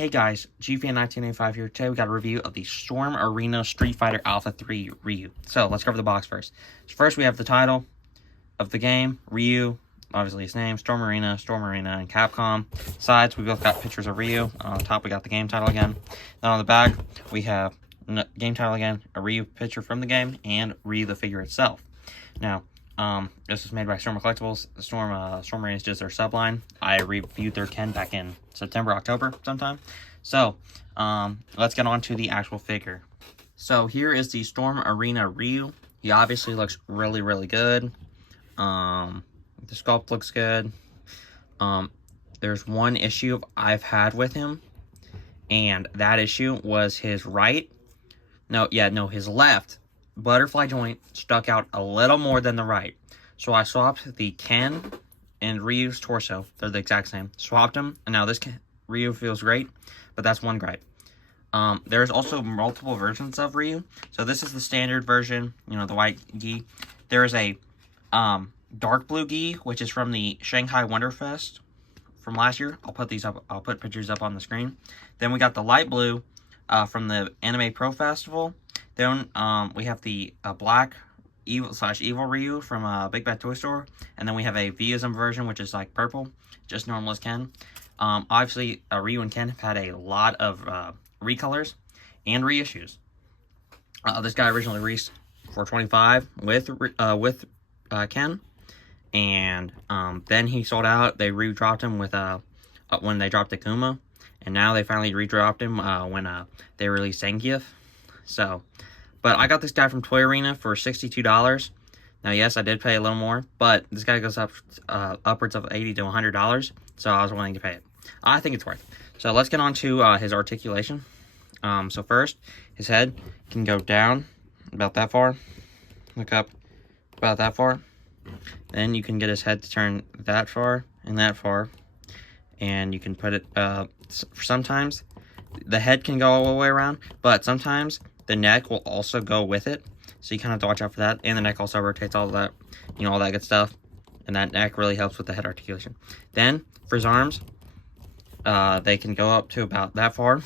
Hey guys, GFan1985 here. Today we got a review of the Storm Arena Street Fighter Alpha 3 Ryu. So let's cover the box first. First we have the title of the game, Ryu, obviously his name, Storm Arena, and Capcom. Sides, we both got pictures of Ryu. On the top we got the game title again. Then on the back we have game title again, a Ryu picture from the game, and Ryu the figure itself. Now, this was made by Storm Collectibles. The Storm Arena is just their subline. I reviewed their Ken back in September, October sometime. So, let's get on to the actual figure. So here is the Storm Arena Ryu. He obviously looks really, really good. The sculpt looks good. There's one issue I've had with him, and that issue was his his left butterfly joint stuck out a little more than the right. So I swapped the Ken and Ryu's torso. They're the exact same. Swapped them, and now this Ryu feels great, but that's one gripe. There's also multiple versions of Ryu. So this is the standard version, the white gi. There is a dark blue gi, which is from the Shanghai Wonderfest from last year. I'll put pictures up on the screen. Then we got the light blue from the Anime Pro Festival. Then we have the black evil Ryu from Bigbadtoystore, and then we have a Vism version, which is like purple, just normal as Ken. Obviously, Ryu and Ken have had a lot of recolors and reissues. This guy originally released for $25 with Ken, and then he sold out. They re-dropped him with when they dropped Akuma, and now they finally re-dropped him when they released Zangief. So, but I got this guy from Toy Arena for $62. Now, yes, I did pay a little more, but this guy goes up upwards of $80 to $100, so I was willing to pay it. I think it's worth it. So let's get on to his articulation. So first, his head can go down about that far, look up about that far. Then you can get his head to turn that far, and you can put it, sometimes the head can go all the way around, but sometimes the neck will also go with it, so you kind of have to watch out for that. And the neck also rotates, all that, all that good stuff, and that neck really helps with the head articulation. Then for his arms, they can go up to about that far.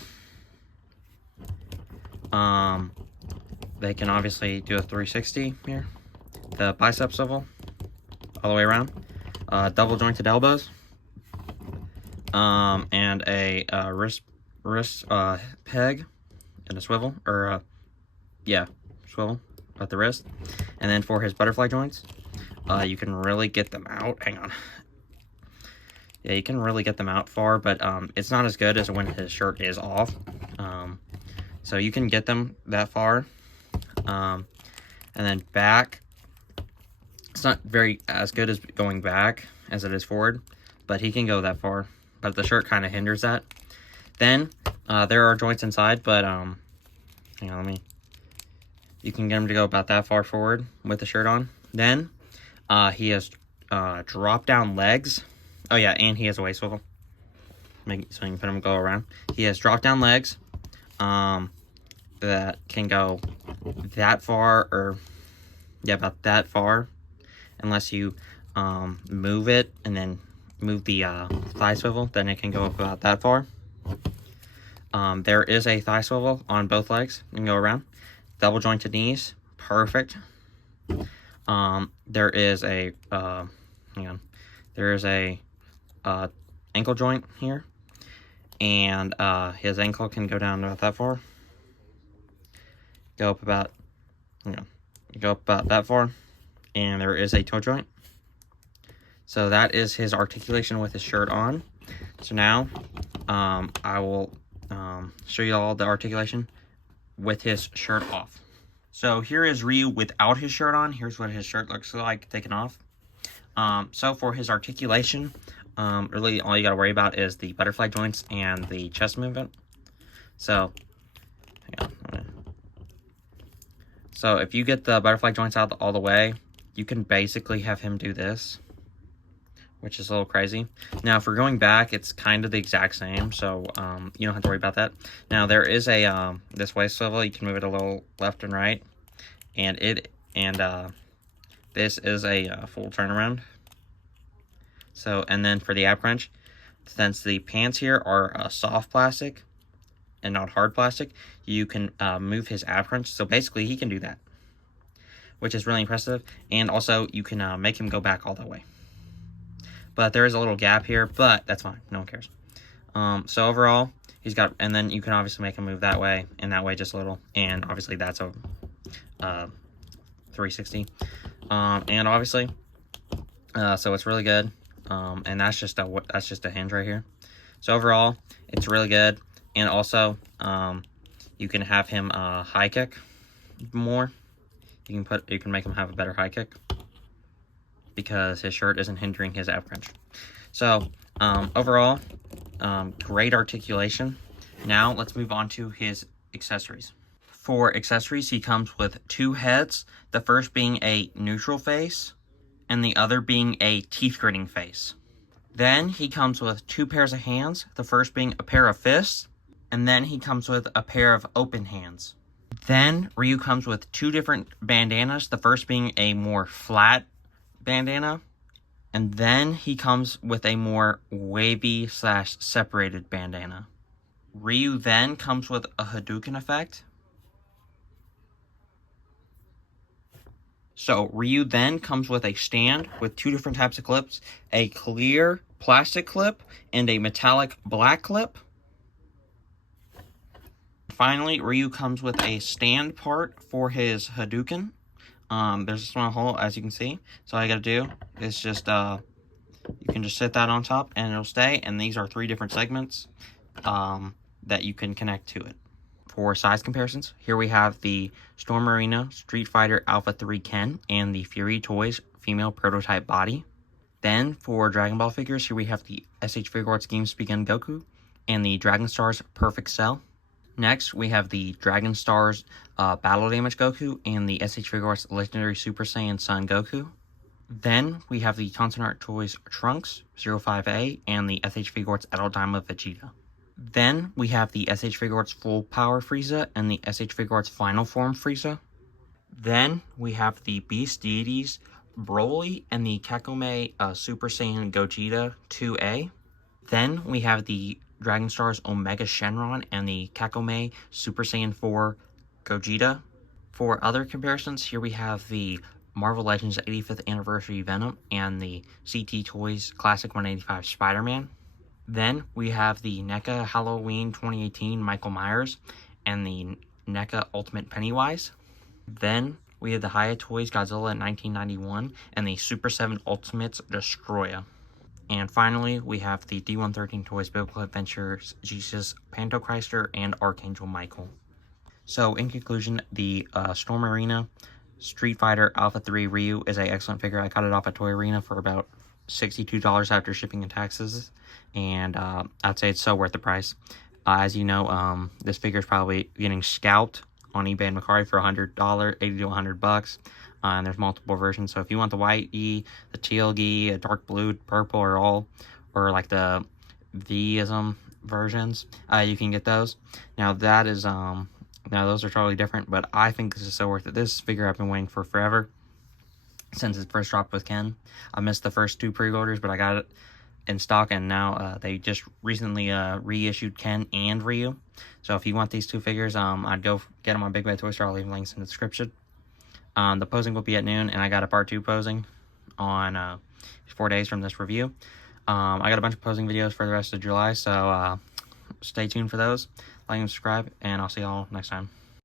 They can obviously do a 360 here. The bicep swivel all the way around. Double jointed elbows. And a wrist peg and a swivel, or swivel at the wrist. And then for his butterfly joints, you can really get them out. Hang on. Yeah, you can really get them out far, but it's not as good as when his shirt is off. So you can get them that far. And then back, it's not as good as going back as it is forward, but he can go that far. But the shirt kind of hinders that. Then there are joints inside, but hang on, you can get him to go about that far forward with the shirt on. Then he has drop down legs. Oh yeah, and he has a waist swivel, so you can put him go around. He has drop down legs that can go that far, or about that far, unless you move it and then move the thigh swivel, then it can go up about that far. There is a thigh swivel on both legs. You can go around. Double jointed knees, perfect. There is a ankle joint here, and his ankle can go down about that far. Go up about that far, and there is a toe joint. So that is his articulation with his shirt on. So now I will show you all the articulation with his shirt off. So here is Ryu without his shirt on. Here's what his shirt looks like taken off. So for his articulation, really all you got to worry about is the butterfly joints and the chest movement. So, hang on. So if you get the butterfly joints out all the way, you can basically have him do this, which is a little crazy. Now, for going back, it's kind of the exact same, so you don't have to worry about that. Now, there is a this waist swivel. You can move it a little left and right, and this is a full turnaround. So, and then for the ab crunch, since the pants here are soft plastic and not hard plastic, you can move his ab crunch. So basically, he can do that, which is really impressive. And also, you can make him go back all the way. But there is a little gap here, but that's fine. No one cares. So overall, he's got, and then you can obviously make him move that way and that way just a little. And obviously, that's a 360. And obviously, so it's really good. And that's just a hinge right here. So overall, it's really good. And also, you can have him high kick more. You can make him have a better high kick because his shirt isn't hindering his ab crunch. So overall, great articulation. Now let's move on to his accessories. For accessories, he comes with 2 heads. The first being a neutral face, and the other being a teeth gritting face. Then he comes with 2 pairs of hands, the first being a pair of fists, and then he comes with a pair of open hands. Then Ryu comes with 2 different bandanas, the first being a more flat bandana, and then he comes with a more wavy / separated bandana. Ryu then comes with a Hadouken effect. So Ryu then comes with a stand with 2 different types of clips, a clear plastic clip and a metallic black clip. Finally, Ryu comes with a stand part for his Hadouken. There's a small hole, as you can see. So all you gotta do is just, you can just set that on top and it'll stay. And these are 3 different segments that you can connect to it. For size comparisons, here we have the Storm Arena Street Fighter Alpha 3 Ken and the Fury Toys female prototype body. Then for Dragon Ball figures, here we have the SH Figuarts Games Begin Goku and the Dragon Stars Perfect Cell. Next, we have the Dragon Stars Battle Damage Goku and the SH Figuarts Legendary Super Saiyan Son Goku. Then we have the Tonson Art Toys Trunks 05A and the SH Figuarts Adult Daima Vegeta. Then we have the SH Figuarts Full Power Frieza and the SH Figuarts Final Form Frieza. Then we have the Beast Deities Broly and the Kakome Super Saiyan Gogeta 2A. Then we have the Dragon Stars Omega Shenron and the Kakome Super Saiyan 4 Gogeta. For other comparisons, here we have the Marvel Legends 85th Anniversary Venom and the CT Toys Classic 185 Spider-Man. Then we have the NECA Halloween 2018 Michael Myers and the NECA Ultimate Pennywise. Then we have the Hiya Toys Godzilla 1991 and the Super 7 Ultimates Destroya. And finally, we have the D113 Toys Biblical Adventures Jesus Pantochrystor and Archangel Michael. So in conclusion, the Storm Arena Street Fighter Alpha 3 Ryu is an excellent figure. I got it off at Toy Arena for about $62 after shipping and taxes, and I'd say it's so worth the price. As you know, this figure is probably getting scalped on eBay and Mercari for $100, $80 to $100. And there's multiple versions. So if you want the white gi, the teal gi, a dark blue, purple, or like the V-ism versions, you can get those. Now that is now those are totally different, but I think this is so worth it. This figure I've been waiting for forever since it first dropped with Ken. I missed the first 2 pre-orders, but I got it in stock, and now they just recently reissued Ken and Ryu. So if you want these 2 figures, I'd go get them on Bigbadtoystore. I'll leave links in the description. The posing will be at noon, and I got a part 2 posing on 4 days from this review. I got a bunch of posing videos for the rest of July, so stay tuned for those. Like and subscribe, and I'll see y'all next time.